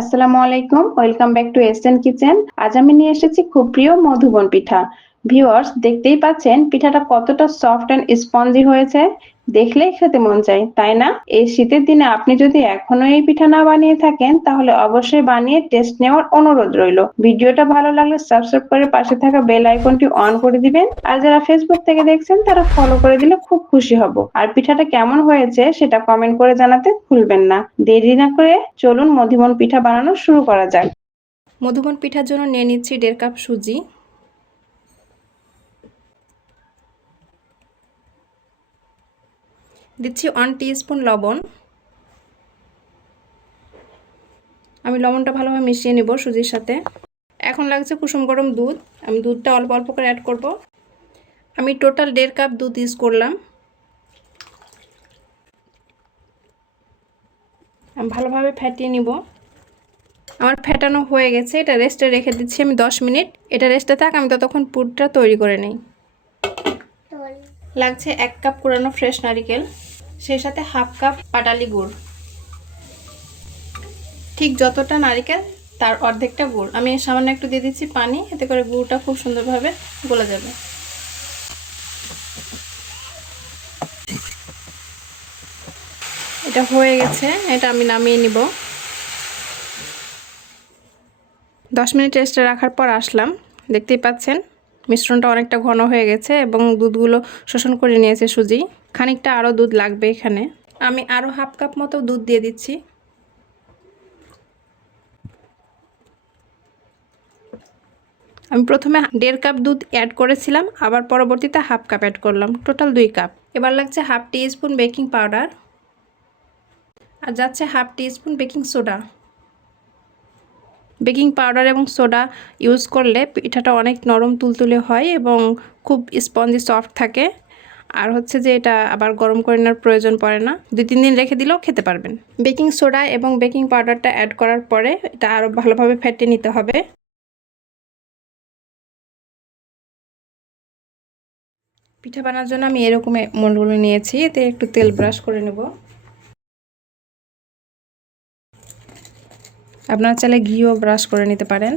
আসসালামু আলাইকুম, welcome back to SN kitchen. আজ আমি নিয়ে এসেছি খুব প্রিয় মধুবন পিঠা। ভিউয়ার্স, দেখতেই পাচ্ছেন পিঠাটা কতটা সফট এন্ড স্পঞ্জি হয়েছে। দেখলেই খেতে মন চায়, তাই না? এই শীতের দিনে আপনি যদি এখনো এই পিঠা না বানিয়ে থাকেন তাহলে অবশ্যই বানিয়ে টেস্ট নেওয়ার অনুরোধ রইল। ভিডিওটা ভালো লাগলে সাবস্ক্রাইব করে পাশে থাকা বেল আইকনটি অন করে দিবেন। আর যারা ফেসবুক থেকে দেখছেন তারা ফলো করে দিলে খুব খুশি হব। আর পিঠাটা কেমন হয়েছে সেটা কমেন্ট করে জানাতে ভুলবেন না। দেরি না করে চলুন মধুবন পিঠা বানানো শুরু করা যাক। মধুবন পিঠার জন্য নিয়ে নিচ্ছি 1.5 কাপ সুজি, দিচ্ছি 1 টিস্পুন লবণ। আমি লবণটা ভালোভাবে মিশিয়ে নেব সুজির সাথে। এখন লাগছে কুসুম গরম দুধ। আমি দুধটা অল্প অল্প করে অ্যাড করব। আমি টোটাল 1.5 কাপ দুধ ইউজ করলাম। আমি ভালোভাবে ফেটিয়ে নিব। আমার ফেটানো হয়ে গেছে, এটা রেস্টে রেখে দিচ্ছি আমি 10 মিনিট। এটা রেস্টে থাক, আমি ততক্ষণ পুরটা তৈরি করে নিই। লাগছে 1 কাপ কুড়ানো ফ্রেশ নারকেল, সেই সাথে হাফ কাপ পাটালি গুড়। ঠিক যতটা নারকেল তার অর্ধেকটা গুড়। আমি সামান্য একটু দিয়ে দিচ্ছি পানি, এতে করে গুড়টা খুব সুন্দরভাবে গলে যাবে। এটা হয়ে গেছে, এটা আমি নামিয়ে নিব। 10 মিনিট রেস্টে রাখার পর আসলাম। দেখতেই পাচ্ছেন মিশ্রণটা অনেকটা ঘন হয়ে গেছে এবং দুধগুলো শোষণ করে নিয়েছে সুজি। খানিকটা আরও দুধ লাগবে এখানে। আমি আরও হাফ কাপ মতো দুধ দিয়ে দিচ্ছি। আমি প্রথমে 1.5 কাপ দুধ অ্যাড করেছিলাম, আবার পরবর্তীতে হাফ কাপ অ্যাড করলাম, টোটাল 2 কাপ। এবার লাগছে হাফ টিস্পুন বেকিং পাউডার, আর যাচ্ছে half teaspoon baking soda. Baking powder এবং সোডা ইউজ করলে পিঠাটা অনেক নরম তুলতুলে হয় এবং খুব স্পঞ্জি সফট থাকে। আর হচ্ছে যে এটা আবার গরম করে নেওয়ার প্রয়োজন পড়ে না, 2-3 দিন রেখে দিলেও খেতে পারবেন। বেকিং সোডা এবং বেকিং পাউডারটা অ্যাড করার পরে এটা আরও ভালোভাবে ফেটে নিতে হবে। পিঠা বানানোর জন্য আমি এরকম মোল্ডগুলো নিয়েছি, এতে একটু তেল ব্রাশ করে নেব। আপনারা চাইলে ঘিও ব্রাশ করে নিতে পারেন।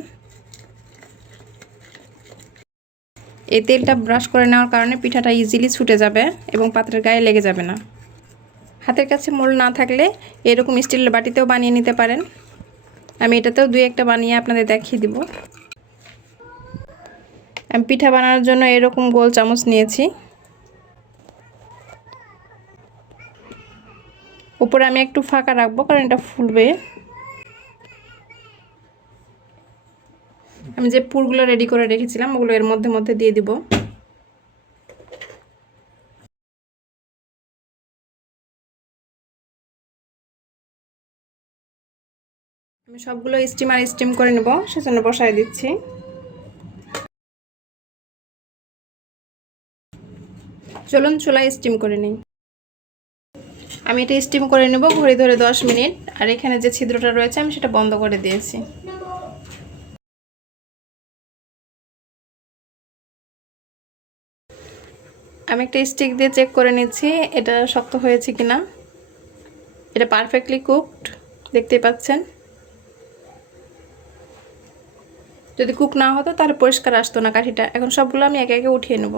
এই তেলটা ব্রাশ করে নেওয়ার কারণে পিঠাটা ইজিলি ছুটে যাবে এবং পাত্রের গায়ে লেগে যাবে না। হাতের কাছে মোল্ড না থাকলে এরকম স্টিলের বাটিতেও বানিয়ে নিতে পারেন। আমি এটাতেও 2-1টা বানিয়ে আপনাদের দেখিয়ে দিব। আমি পিঠা বানানোর জন্য এরকম গোল চামচ নিয়েছি। উপরে আমি একটু ফাঁকা রাখবো কারণ এটা ফুলবে। আমি যে পুরগুলো রেডি করে রেখেছিলাম ওগুলো এর মধ্যে মধ্যে দিয়ে দিব। আমি সবগুলো স্টিম করে নেব, সেজন্য বসায় দিচ্ছি। চলুন চুলায় স্টিম করে নিই। আমি এটা স্টিম করে নেব ঘড়ি ধরে 10 মিনিট। আর এখানে যে ছিদ্রটা রয়েছে আমি সেটা বন্ধ করে দিয়েছি। আমি একটা স্টিক দিয়ে চেক করে নিচ্ছি এটা শক্ত হয়েছে কিনা। এটা পারফেক্টলি কুকড, দেখতেই পাচ্ছেন। যদি কুক না হতো তাহলে পরিষ্কার আসতো না কাঠিটা। এখন সবগুলো আমি একে একে উঠিয়ে নেব।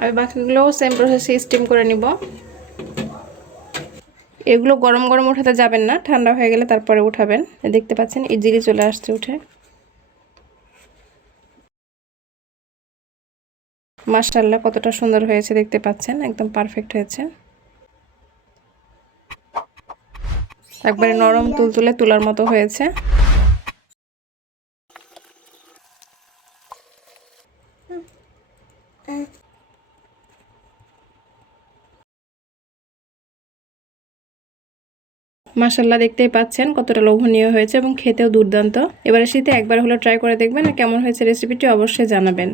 আমি বাকিগুলোও সেম প্রসেসে স্টিম করে নিব। এগুলো গরম গরম উঠাতে যাবেন না, ঠান্ডা হয়ে গেলে তারপরে উঠাবেন। দেখতে পাচ্ছেন ইজিলি চলে আসছে উঠে। মাশাআল্লাহ কতটা সুন্দর হয়েছে দেখতে পাচ্ছেন, একদম পারফেক্ট হয়েছে। একবারে নরম তুলতুলে তুলার মতো হয়েছে। মাশাআল্লাহ দেখতেই পাচ্ছেন কতটা লোভনীয় হয়েছে এবং খেতেও দুর্দান্ত। এবারে শীতে একবার হলো ট্রাই করে দেখবেন কেমন হয়েছে রেসিপিটি অবশ্যই জানাবেন।